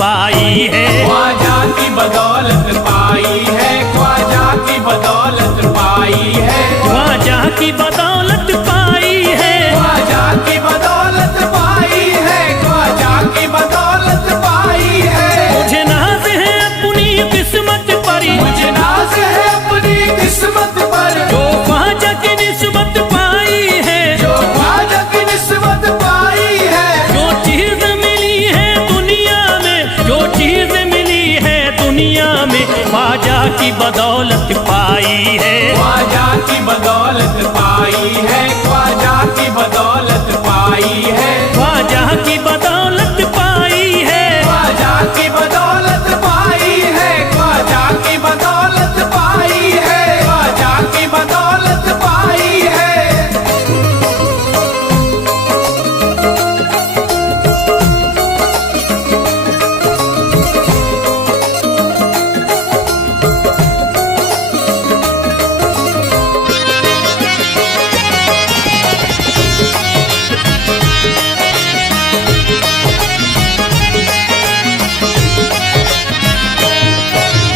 पाई है। ख्वाजा की बदौलत पाई है, ख्वाजा की बदौलत पाई है, ख्वाजा की बदौलत पाई है, ख्वाजा की बदौलत पाई है, ख्वाजा की बदौलत पाई है। मुझे नाज है अपनी किस्मत पर, मुझे नाज है अपनी किस्मत पर, जो ख्वाजा की निस्बत पाई है, जो ख्वाजा की निस्बत पाई है। जो चीज मिली है दुनिया में, जो चीज मिली है दुनिया में, ख्वाजा की बदौलत पाई है। ख्वाजा की बदौलत पाई है, ख्वाजा की बदौलत पाई है, ख्वाजा की बदौलत पाई है, ख्वाजा की बदौलत पाई है, ख्वाजा की बदौलत पाई है, ख्वाजा की बदौलत पाई है।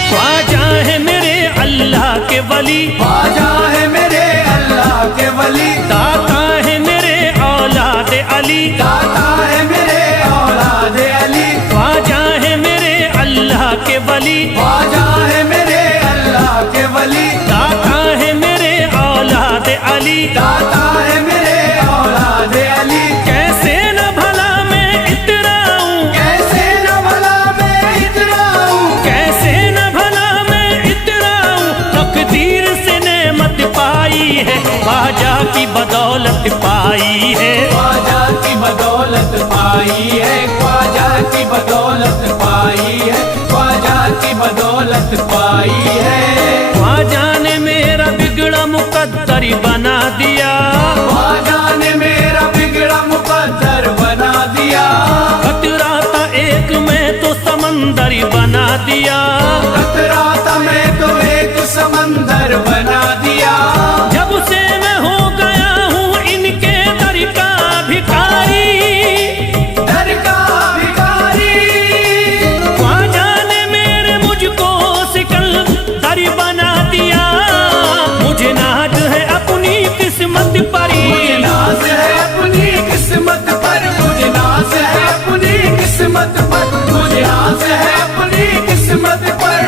ख्वाजा है मेरे अल्लाह के वली, ख्वाजा है मेरे अल्लाह के वली, दाता है मेरे औलाद अली, दाता है मेरे औलाद अली, ख्वाजा है मेरे अल्लाह के वली, ख्वाजा है मेरे अल्लाह के वली, दाता है मेरे औलाद अली। दाता है मेरे औलाद अली। कैसे न भला मैं इतराऊं, कैसे न भला मैं इतराऊं, कैसे न भला मैं इतराऊं, तकदीर से नेमत पाई है, ख्वाजा की बदौलत पाई है। ख्वाजा की बदौलत पाई है, ख्वाजा की बदौलत पाई है, ख्वाजा की बदौलत पाई है। ख्वाजा ने मेरा बिगड़ा मुकद्दर बना दिया, ख्वाजा ने मेरा बिगड़ा मुकद्दर बना दिया, खतरा था एक मैं तो समंदर बना दिया, खतरा था मैं तो एक समंदर बना दिया। जब से मैं हो गया हूँ इनके दर का भिखारी, दर का भिखारी, ख्वाजा ने मेरे मुझको सिकंदर बना दिया। मुझे नाज है अपनी किस्मत पर, मुझे नाज है अपनी किस्मत पर, मुझे नाज है अपनी किस्मत पर, मुझे नाज है अपनी किस्मत पर।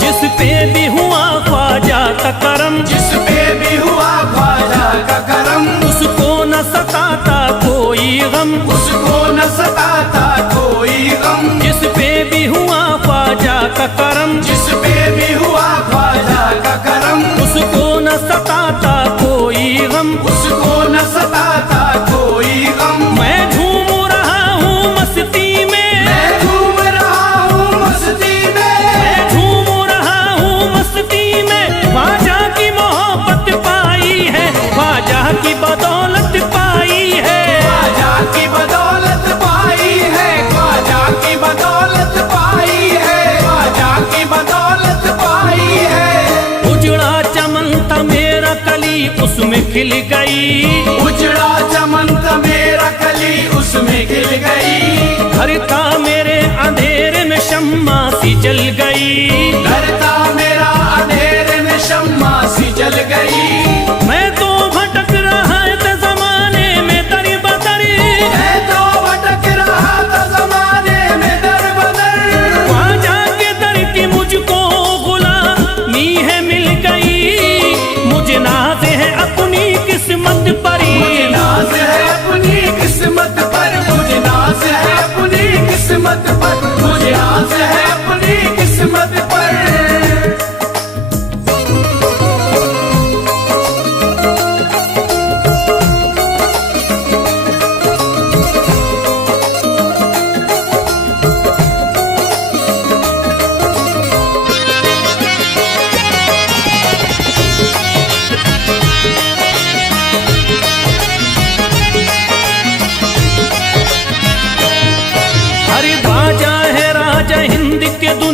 जिस पे भी हुआ ख्वाजा का करम, जिस पे भी हुआ ख्वाजा का करम, उसको न सताता कोई गम, उसको न सताता कोई गम। जिस पे भी हुआ ख्वाजा का करम, जिस पे भी हुआ ख्वाजा का करम, उसको न सताता कोई गम। उसको न सताता कोई गम। मैं झूम रहा हूँ मस्ती में, मैं घूम रहा हूँ मस्ती में, मैं झूम रहा हूँ मस्ती में, ख्वाजा की मोहब्बत पाई है, ख्वाजा की बदौलत पाई है। ख्वाजा की बदौलत पाई है, ख्वाजा की बदौलत पाई है, ख्वाजा की बदौलत पाई है। उजड़ा चमन था मेरा कली उसमें खिल गई, उजड़ा चमन था मेरा कली उसमें खिल गई, घर था मेरे अंधेरे में शम्मा सी जल गई। घर था मेरा अंधेरे में शम्मा सी जल गई। मैं तो भटक रहा था जमाने में दर बदर, मैं तो भटक रहा था जमाने में दर बदर, ख्वाजा के दर की मुझको गुलामी है मिल गई। मुझे नाज है अपनी किस्मत पर, मुझे नाज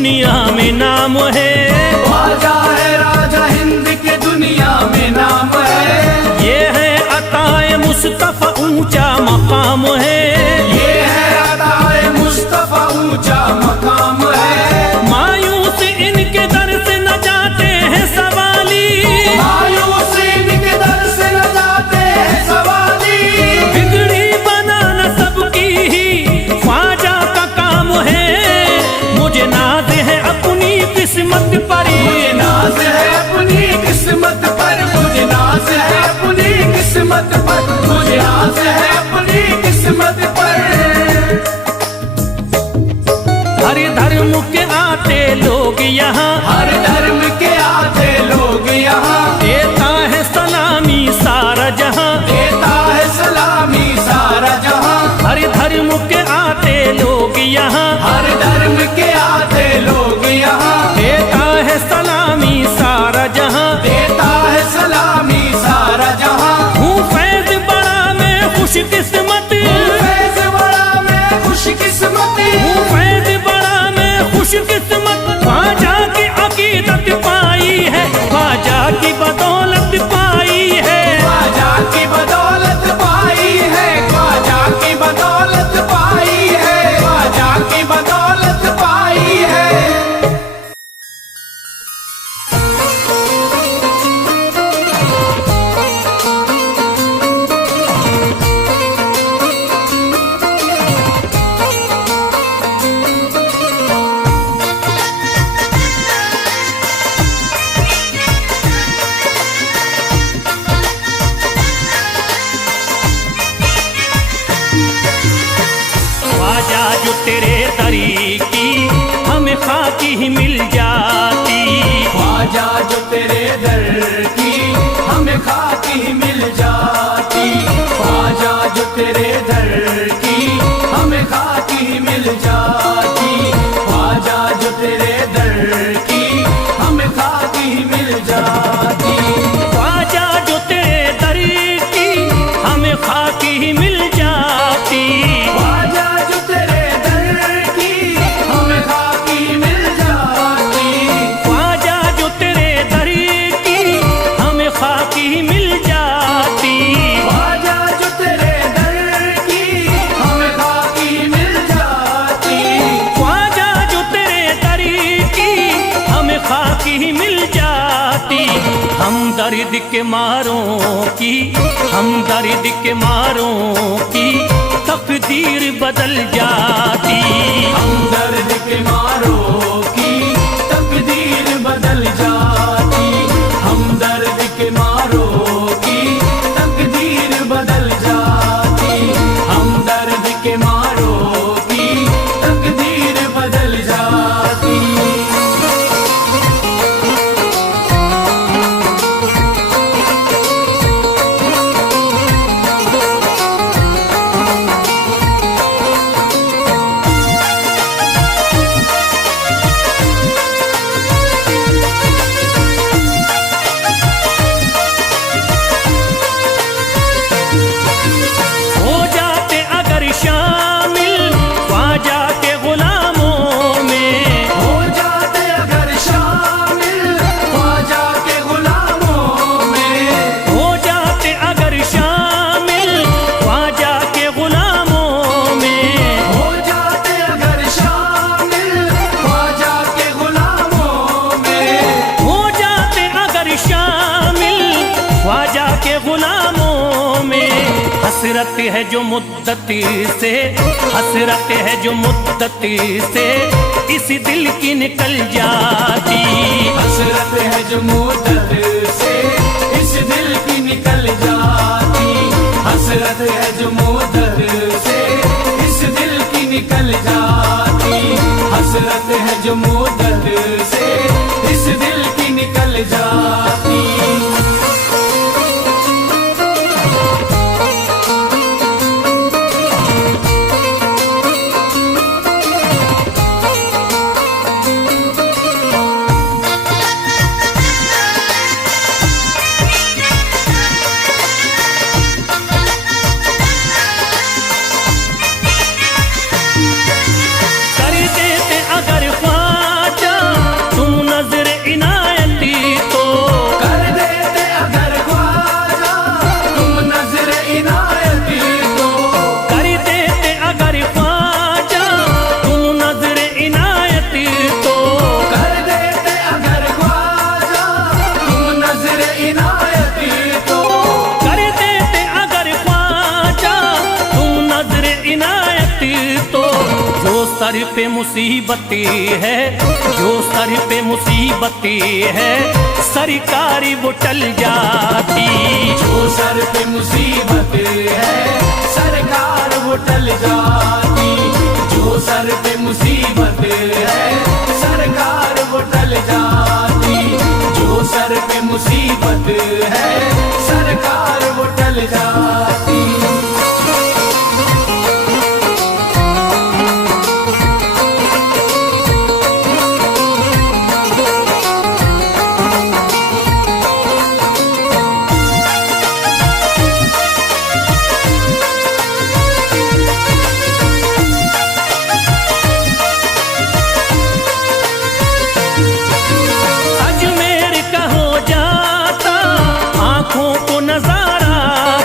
दुनिया में नाम है। ख्वाजा है राजा हिंद के दुनिया में नाम है। ये है अताए मुस्तफा ऊंचा मकाम है। ये है अताए मुस्तफा ऊंचा मकाम है। मायूस इनके दर से न जाते हैं सवाली। मायूस इनके दर से न जाते हैं सवाली। बिगड़ी बनाना सबकी ही ख्वाजा का काम है। मुझे नाज है अपनी किस्मत पर। मुझे नाज है अपनी किस्मत पर। मुझे नाज है अपनी किस्मत पर। मुझे नाज है अपनी किस्मत पर। हर धर्म के आते लोग यहाँ। हर धर्म के आते लोग यहाँ। देता है सलामी सारा जहाँ। देता है सलामी सारा जहाँ। हर धर्म के आते लोग यहाँ। हर धर्म के आते लोग यहाँ। देता है सलामी सारा जहाँ। देता है सलामी सारा जहाँ। हूँ फैज बड़ा मैं खुशकिस्मत। फैज़ बड़ा मैं खुशकिस्मत। हूँ फैज बड़ा मैं खुशकिस्मत। ख्वाजा की अकीदत पाई है। ख्वाजा की बदौलत पाई है। ख्वाजा की बदौलत पाई है। ख्वाजा की बदौलत पाई है। ख्वाजा की बदौलत पाई है। ख्वाजा जो तेरे तरीकी हमें खाकी ही मिल जाती। ख्वाजा जो तेरे दर की हमें खाकी ही मिल जाती। ख्वाजा जो तेरे दर की हमें खाकी ही मिल जाती। ख्वाजा जो तेरे दर की हमें खाकी ही मिल जाती। ख्वाजा जो तेरे दर की हमें खाकी ही मिल जाती। ख्वाजा जो तेरे दर की हमें खाकी मिल जाती। ख्वाजा जो तेरे दर की हमें खाकी ही मिल जाती। ख्वाजा जो तेरे दर की हमें खाकी मिल जाती। ख्वाजा जो तेरे दर की हमें खाकी ही मिल जाती। हम दर्द के मारों की, हम दर्द के मारों की तकदीर बदल जाती। हम दर्द के मारों की तकदीर बदल जाती। हम दर्द के मारों की तकदीर बदल जाती। हम दर्द के मारों की तकदीर बदल जाती। हो जाते अगर शामिल ख्वाजा के गुलामों में। हो जाते अगर शामिल ख्वाजा के गुलामों में। हो जाते अगर शामिल ख्वाजा के गुलामों में। हो जाते अगर शामिल ख्वाजा के गुलामों में। हो जाते अगर शामिल ख्वाजा के गुलामों में। हसरत है जो मुद्दत से, हसरत है जो मुद्दत से इस दिल की निकल जाती। हसरत है जो मुद्दत से इस दिल की निकल जाती। हसरत है जो मुद्दत से इस दिल की निकल जाती। हसरत है जो मुद्दत से इस दिल की निकल जाती। कर देते अगर ख्वाजा तो जो सर पे मुसीबतें है, जो सर पे मुसीबतें है, सरकारी वो टल जाती। जो सर पे मुसीबत है सरकार वो टल जाती। जो सर पे मुसीबत है सरकार वो टल जाती। जो सर पे मुसीबत है सरकार वो टल जाती। अजमेर का हो जाता आंखों को नजारा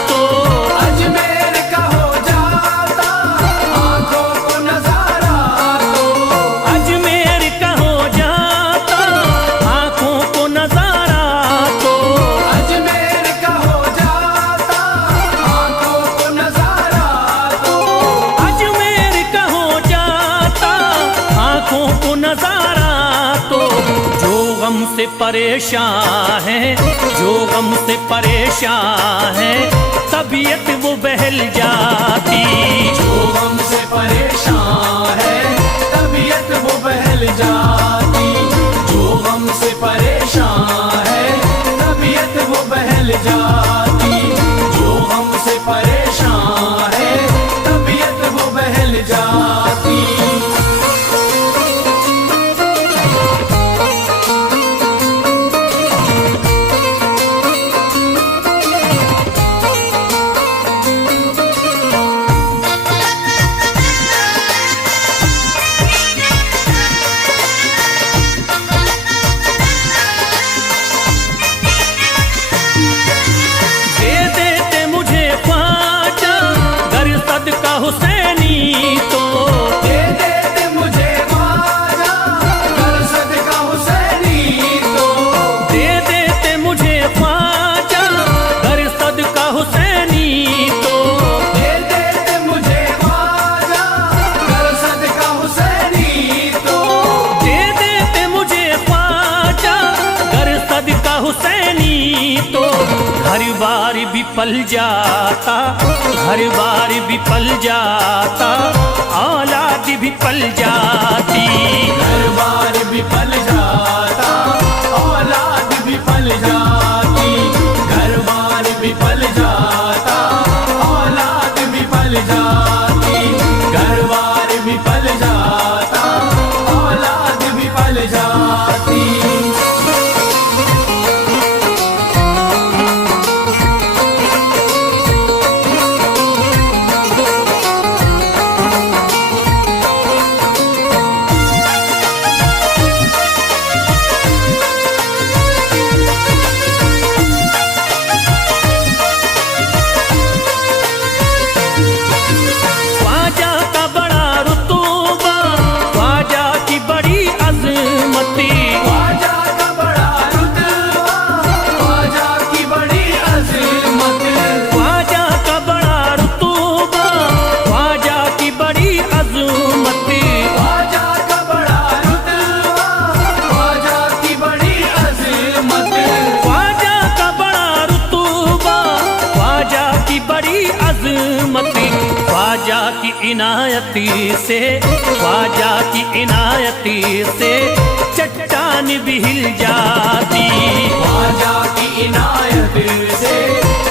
तो, अजमेर का हो जाता आंखों को नजारा तो। अजमेर का हो जाता आंखों को नजारा तो, अजमेर का हो जाता आंखों को नजारा तो। अजमेर का हो जाता आंखों को नजारा तो। जो गम से परेशान है, जो गम से परेशान है, तबीयत वो बहल जाती। जो गम से परेशान है तबीयत वो बहल जाती। जो गम से परेशान है तबीयत वो बहल जाती। जो गम से परेशान है तबीयत वो बहल जाती। दे देते मुझे ख्वाजा गर सदका हुसैनी तो, दे देते मुझे ख्वाजा कर सदका हुसैनी तो। दे देते मुझे ख्वाजा गर सदका हुसैनी तो, दे देते मुझे ख्वाजा कर सदका हुसैनी तो। दे देते मुझे ख्वाजा गर सदका हुसैनी तो। हर बार भी पल जाता, हर बार भी पल जाता, औलाद भी पल जाती। हर बार भी पल जाता औलाद भी पल जाती। घर बार भी पल जाता औलाद भी पल जाती। घर बार भी पल जाता औलाद भी पल जाती। ख्वाजा का बड़ा रुतबा, ख्वाजा की बड़ी अजमती, ख्वाजा का बड़ा रुतबा ख्वाजा की बड़ी अज़मत। ख्वाजा का बड़ा रुतबा, ख्वाजा की बड़ी अजमती, ख्वाजा का बड़ा रुतबा ख्वाजा की बड़ी अज़मत। ख्वाजा का बड़ा रुतबा, ख्वाजा की बड़ी अजमती। ख्वाजा की इनायती से, ख्वाजा की इनायती से चट्टान भी हिल जाती। ख्वाजा की इनायत से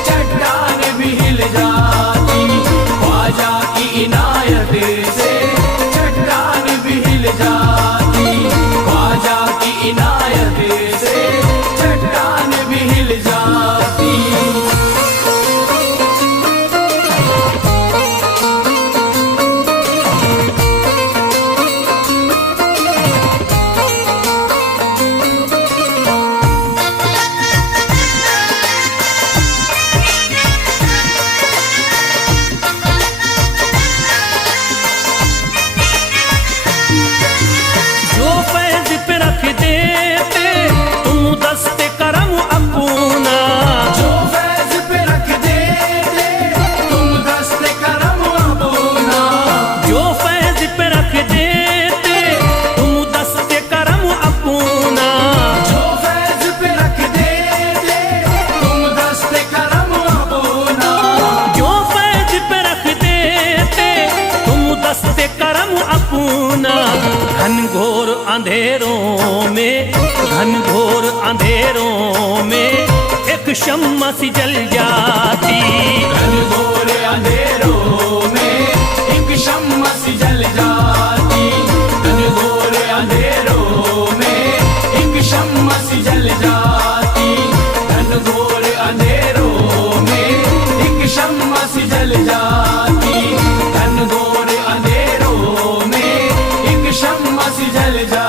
चट्टान भी हिल जाती। ख्वाजा की इनायत से चट्टान भी हिल जाती। ख्वाजा की इनायत से चट्टान भी हिल जाती। अंधेरों में, घनघोर अंधेरों में एक शम्मा सी जल जाती। घनघोर अंधेरों में एक शम्मा सी जल जाती। घनघोर अंधेरों में एक शम्मा सी जल जाती। घनघोर अंधेरों में एक शम्मा सी जल जाती। घनघोर अंधेरों में एक शम्मा सी जल जाती।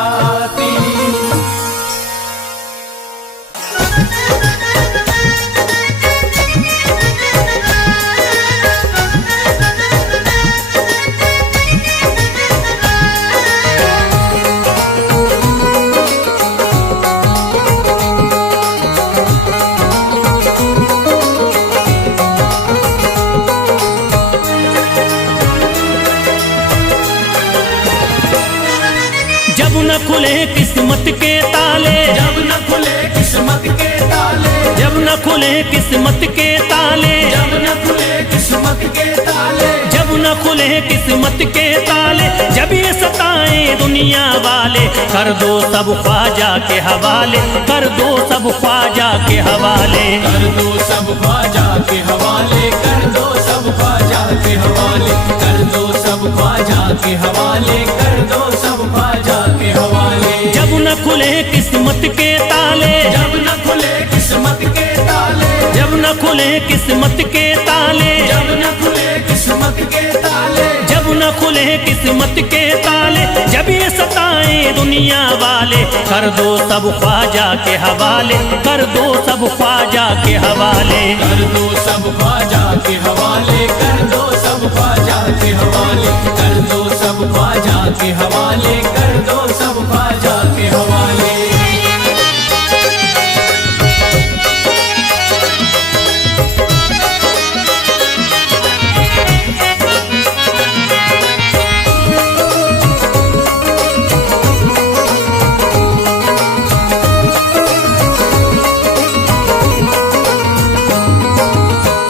जब न खुले किस्मत के ताले, जब न खुले किस्मत के ताले, जब न खुले किस्मत के ताले, जब न खुले किस्मत के ताले, जब न खुले किस्मत के ताले, जब ये सताएं दुनिया वाले, कर दो सब ख्वाजा के हवाले, कर दो सब ख्वाजा के हवाले। कर दो सब ख्वाजा के हवाले, कर दो सब ख्वाजा के हवाले, कर दो सब ख्वाजा के हवाले, कर दो सब ख्वाजा के हवाले। जब न खुले किस्मत के ताले, जब न खुले किस्मत के ताले, जब न खुले किस्मत के ताले, जब न खुले किस्मत के ताले, जब न खुले किस्मत के ताले, जब ये सताएं दुनिया वाले, कर दो सब ख्वाजा के हवाले, कर दो सब ख्वाजा के हवाले। कर दो सब ख्वाजा के हवाले, कर दो सब ख्वाजा के हवाले, कर दो सब ख्वाजा के हवाले, कर दो सब ख्वाजा के हवाले।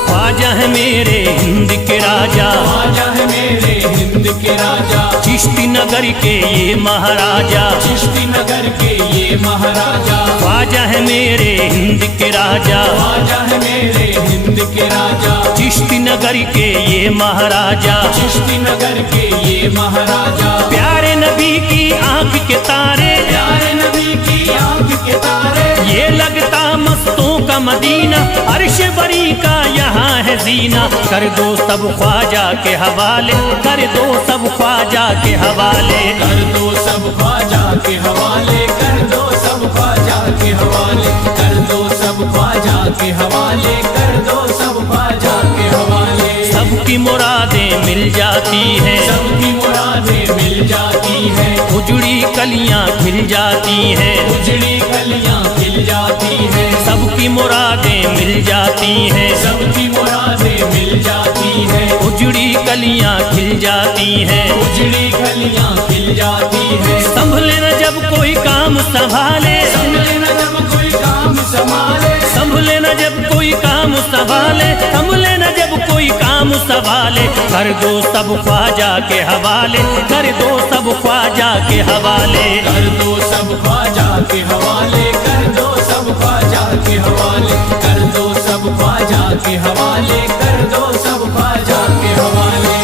ख्वाजा है मेरे हिंद के राजा, ख्वाजा है मेरे हिंद के राजा, चिश्ती नगर के ये महाराजा, चिश्ती नगर के ये महाराजा। ख्वाजा है मेरे हिंद के राजा, ख्वाजा है मेरे हिंद के राजा, चिश्ती नगर के ये महाराजा, चिश्ती नगर के ये महाराजा। प्यारे नबी की आंख के तारे, प्यारे नबी की आंख के तारे, ये लगता मस्तों का मदीना, अर्श बरी का यहाँ है जीना। कर दो सब ख्वाजा के हवाले, कर दो सब ख्वाजा के हवाले। कर दो सब ख्वाजा के हवाले, कर दो सब ख्वाजा के हवाले, कर दो सब ख्वाजा के हवाले, कर दो सब ख्वाजा के हवाले। सबकी मुरादें मिल जाती हैं, सबकी मुरादें मिल जाती है, उजड़ी कलियां खिल जाती हैं, उजड़ी कलियां खिल जाती है। सबकी मुरादें मिल जाती हैं, सबकी मुरादें मिल जाती है, उजड़ी कलियां खिल जाती हैं। उजड़ी कलियां खिल जाती है। संभले न जब कोई काम संभाले, संभले न जब कोई काम संभाले, संभले न जब कोई काम संभाले, संभले न जब कोई काम संभाले। कर दो सब ख्वाजा के हवाले, कर दो सब ख्वाजा के हवाले। कर दो सब ख्वाजा के हवाले, कर दो सब ख्वाजा के हवाले, कर दो सब ख्वाजा के हवाले, कर दो सब ख्वाजा के हवाले।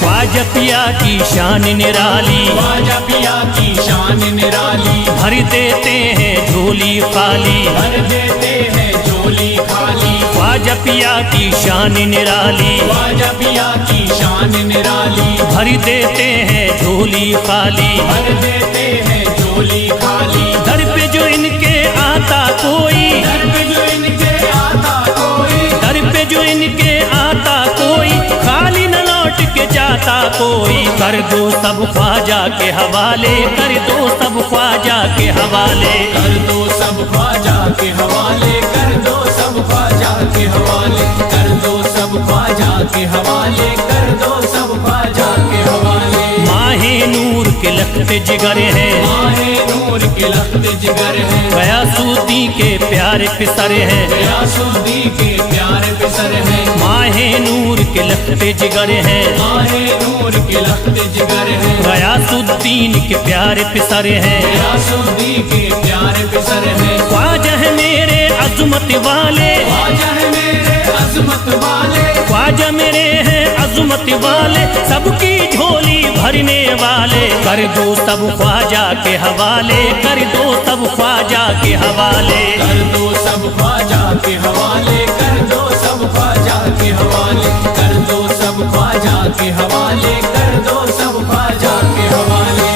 ख्वाजा पिया की शान निराली, ख्वाजा पिया की शान निराली, भर देते हैं झोली खाली, भर देते हैं झोली खाली। ख्वाजा पिया की शान निराली, ख्वाजा पिया की शान निराली, भर देते हैं झोली खाली, भर देते हैं झोली खाली। दर पे जो इनके आता कोई, दर पे जो इनके आता कोई, दर पे जो इनके आता कोई, खाली न लौट के जाता जाता कोई, कर दो सब ख्वाजा के हवाले, कर दो सब ख्वाजा के हवाले। कर दो सब ख्वाजा के हवाले, कर दो सब ख्वाजा के हवाले, कर दो सब ख्वाजा के हवाले, कर दो सब ख्वाजा के हवाले। माहे नूर के लखते जिगर हैं, माहे नूर के लखते जिगर हैं, गयासुद्दीन के प्यारे पिसर हैं, गयासुद्दीन के प्यारे पिसर हैं। माहे नूर के लखते जिगर हैं, माहे नूर के लखते जिगर हैं, गयासुद्दीन के प्यारे पिसर हैं, गयासुद्दीन के प्यारे पिसर हैं। ख्वाजा है मेरे अज़मत वाले, ख्वाजा है मेरे अज़मत वाले, ख्वाजा मेरे हैं अज़मत वाले, सबकी झोली भरने वाले। कर दो सब ख्वाजा के हवाले, कर दो सब ख्वाजा के हवाले। कर दो सब ख्वाजा के हवाले, कर दो सब ख्वाजा के हवाले, कर दो सब ख्वाजा के हवाले, कर दो सब ख्वाजा के हवाले।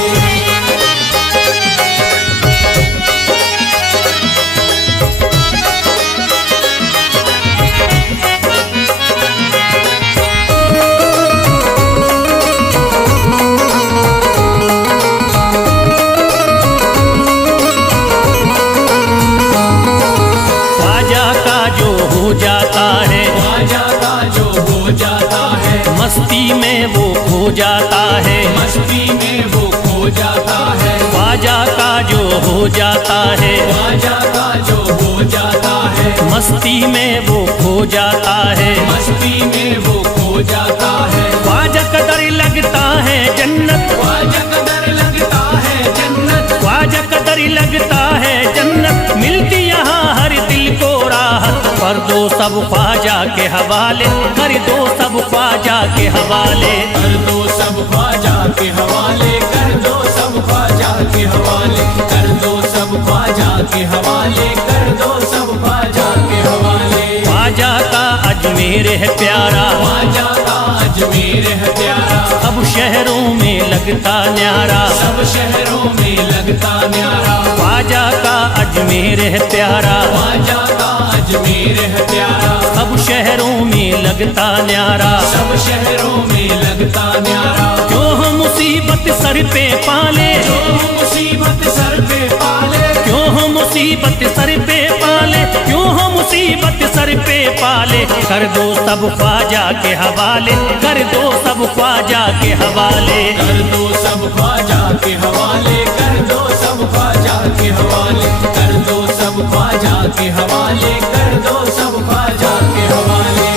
जाता है ख्वाजा का जो हो जाता है, मस्ती में वो खो जाता है, मस्ती में वो खो जाता है। ख्वाजा का जो हो जाता है, ख्वाजा का जो हो जाता है, मस्ती में वो खो जाता है, मस्ती में वो खो जाता है। ख्वाजा कदर लगता है जन्नत, ख्वाजा कदर लगता है जन्नत, ख्वाजा कदर लगता है जन्नत, मिलती यहाँ हर दिल को राहत। कर दो सब ख्वाजा के हवाले, कर दो सब ख्वाजा के हवाले। कर दो सब ख्वाजा के हवाले, कर दो सब ख्वाजा के हवाले, कर दो सब ख्वाजा के हवाले, कर दो सब ख्वाजा के हवाले। ख्वाजा का अजमेर है प्यारा, ख्वाजा का अजमेर है प्यारा, सब शहरों में लगता न्यारा, सब शहरों में लगता न्यारा। ख्वाजा का अजमेर है प्यारा, ख्वाजा का अजमेर है प्यारा, सब शहरों में लगता न्यारा, सब शहरों में लगता न्यारा। जो हम मुसीबत सर पे पाले, जो मुसीबत सर पे पाले, क्यों हम मुसीबत सर पे पाले, क्यों हम मुसीबत सर पे पाले। कर दो सब ख्वाजा के हवाले, कर दो सब ख्वाजा के हवाले। कर दो सब ख्वाजा के हवाले, कर दो सब ख्वाजा के हवाले, कर दो सब ख्वाजा के हवाले, कर दो सब ख्वाजा के हवाले।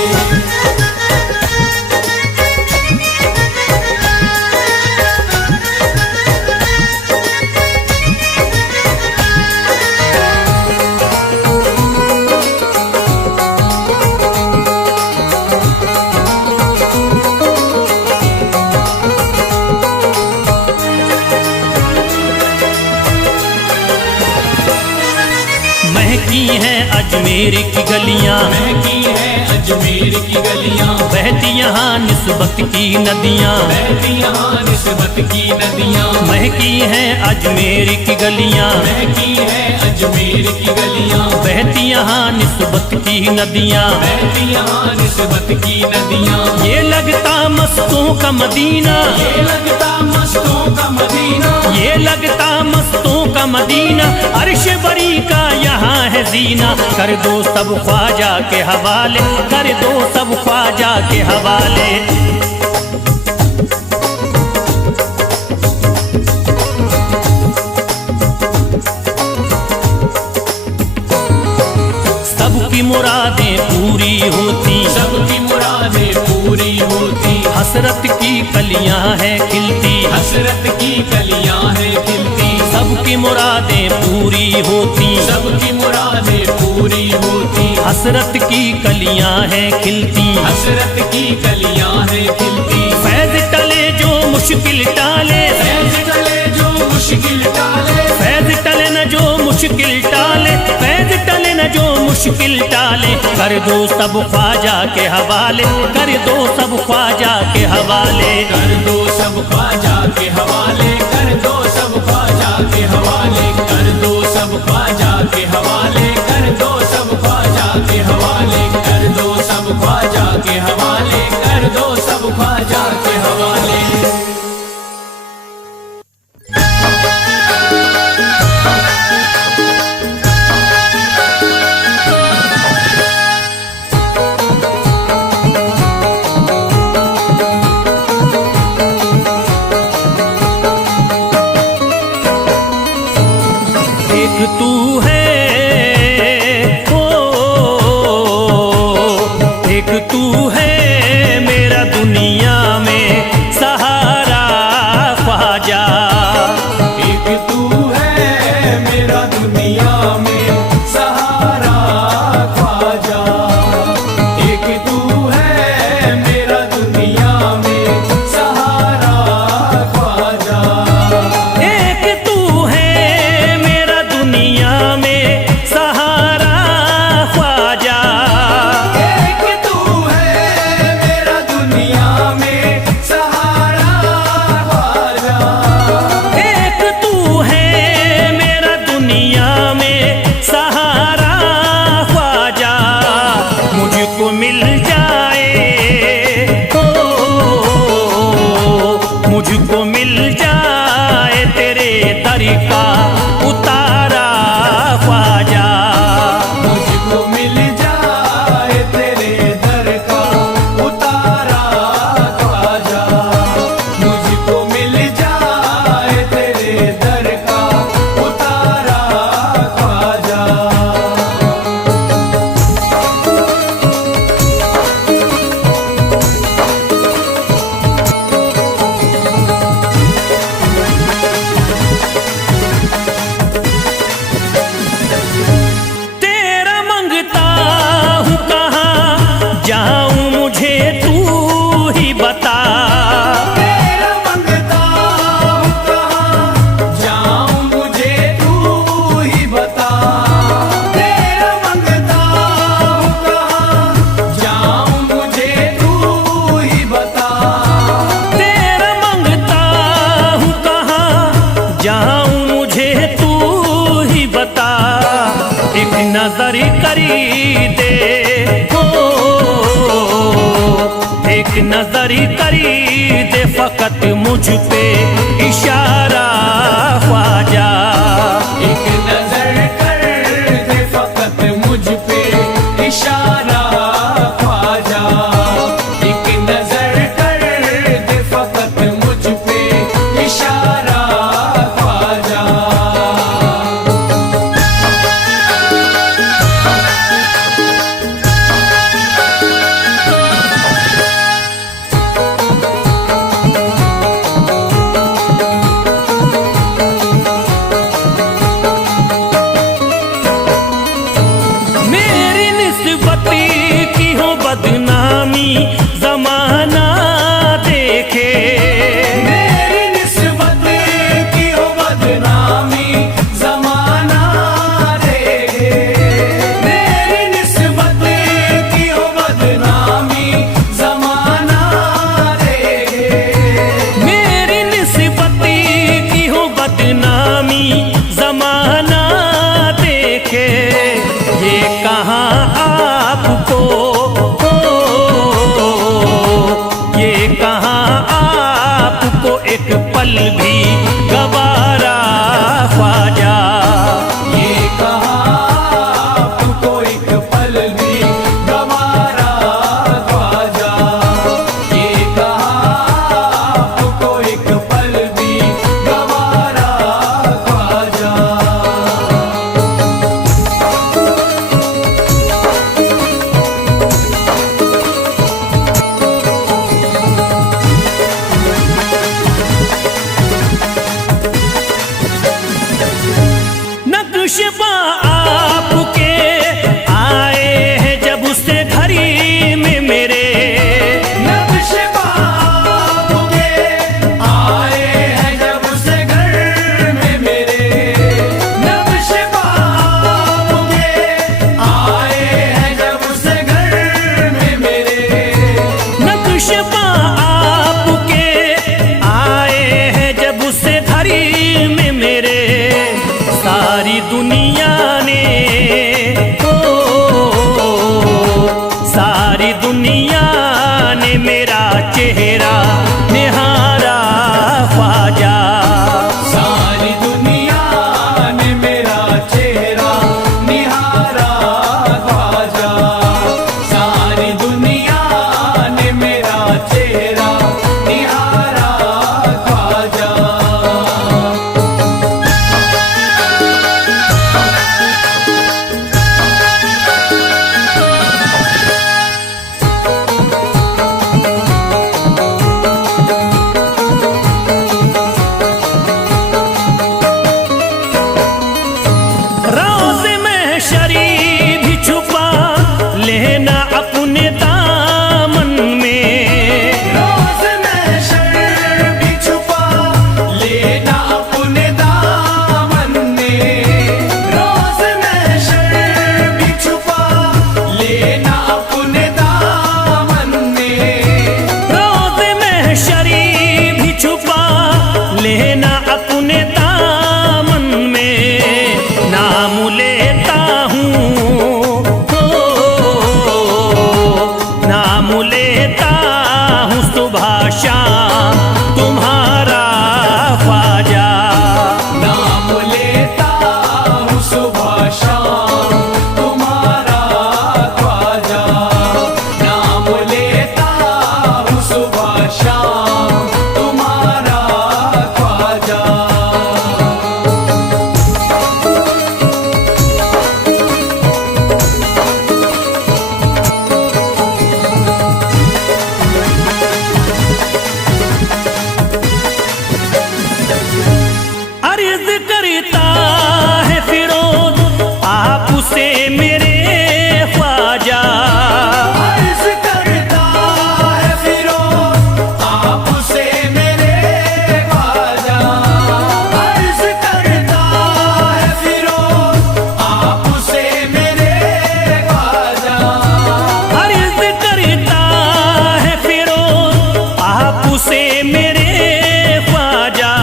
महकी हैं अजमेर की गलियां, महकी है अजमेर की गलियां, बहती यहाँ निस्बत की नदियाँ, बहती यहाँ निस्बत की नदियां। महकी हैं अजमेर की गलियां, महकी है अजमेर की गलियां, बहती यहाँ निस्बत की नदियाँ, बहती यहाँ निस्बत की नदियां। ये लगता मस्तों का मदीना, ये लगता मस्तों का मदीना, ये लगता मस्तों का मदीना, अर्श बरी का यहाँ है जीना। कर दो सब ख्वाजा के हवाले, कर दो सब ख्वाजा के हवाले। सबकी मुरादें पूरी होती, सबकी मुरादें पूरी होती, हसरत की कलियां हैं खिलती, हसरत की कलियां हैं खिलती। सबकी मुरादें पूरी होती, सबकी मुरादें पूरी होती, हसरत की कलियां हैं खिलती, हसरत की कलियां हैं खिलती। फैज टले जो मुश्किल टाले, फैज टले जो मुश्किल टाले, फैज टले न जो मुश्किल टाले, फैज टले न जो मुश्किल टाले। कर दो सब ख्वाजा के हवाले, कर दो सब ख्वाजा के हवाले। कर दो सब ख्वाजा के हवाले, कर दो सब ख्वाजा के हवाले, कर दो सब ख्वाजा के हवाले, कर दो सब ख्वाजा के हवाले, कर दो सब ख्वाजा के हवाले, कर दो सब ख्वाजा के हवाले। एक तू है, ओ एक तू है मेरा दुनिया में सहारा ख्वाजा। एक तू है मेरा दुनिया में सहारा ख्वाजा। एक तू है मेरा दुनिया में सहारा ख्वाजा। एक तू है मेरा दुनिया में सहारा ख्वाजा। एक तू है मेरा दुनिया में सहारा ख्वाजा। एक तू है मेरा दुनिया में सहारा ख्वाजा। मुझको मिल जाए, मुझको मिल जाए तेरे दर का उतारा ख्वाजा। मुझको मिल जाए तेरे दर का उतारा ख्वाजा। मुझको मिल जाए तेरे दर का उतारा ख्वाजा। तेरा मंगता हूँ कहाँ जाऊँ मुझे तू ही बता। तेरा मंगता हूँ कहाँ जाऊँ मुझे तू ही बता। तेरा मंगता हूँ कहाँ जाऊँ मुझे तू ही बता। तेरा मंगता हूँ कहाँ जाऊँ मुझे तू ही बता। एक नजर करी दे, हो एक नजर करी दे फकत मुझ पे इशारा ख्वाजा। एक नजर कर दे फकत मुझ पे इशारा ख्वाजा। एक नजर कर दे फकत मुझ पे इशारा ख्वाजा। मेरी निस्बत की हो बदनामी जमाना देखे। मेरी निस्बत की हो बदनामी जमाना देखे। मेरी निस्बत की हो बदनामी जमाना देखे। मेरी निस्बत की हो बदनामी जमाना देखे। ये कहाँ आपको, ये कहाँ आपको एक पल भी गवारा ख्वाजा। ये कहाँ आपको एक पल भी गवारा ख्वाजा। ये कहाँ आपको एक पल भी गवारा ख्वाजा। नक्शबा आपके आए हैं जब से घड़ी में मेरे। नक्शबा आपके आए हैं जब से घर में मेरे। नक्शबा आपके आए हैं जब से घर में मेरे। नक्शबा आपके आए हैं जब से घड़ी में मेरे। सारी दुनिया ने, सारी दुनिया ने मेरा चेहरा निहारा ख्वाजा। सारी दुनिया ने मेरा चेहरा निहारा ख्वाजा। सारी दुनिया ने मेरा चेहरा निहारा ख्वाजा। करता है फिरोज आपसे मेरे ख्वाजा। अर्ज करता है फिरोज आपसे मेरे ख्वाजा। अर्ज करता है फिरोज आपसे मेरे ख्वाजा। अर्ज करता है फिरोज आपसे मेरे ख्वाजा।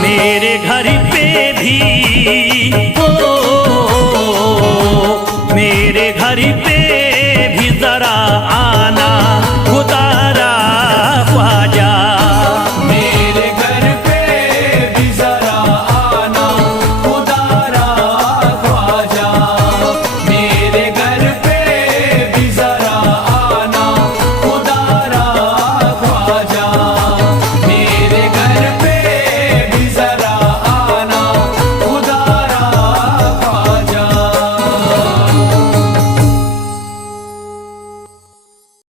मेरे घर पे भी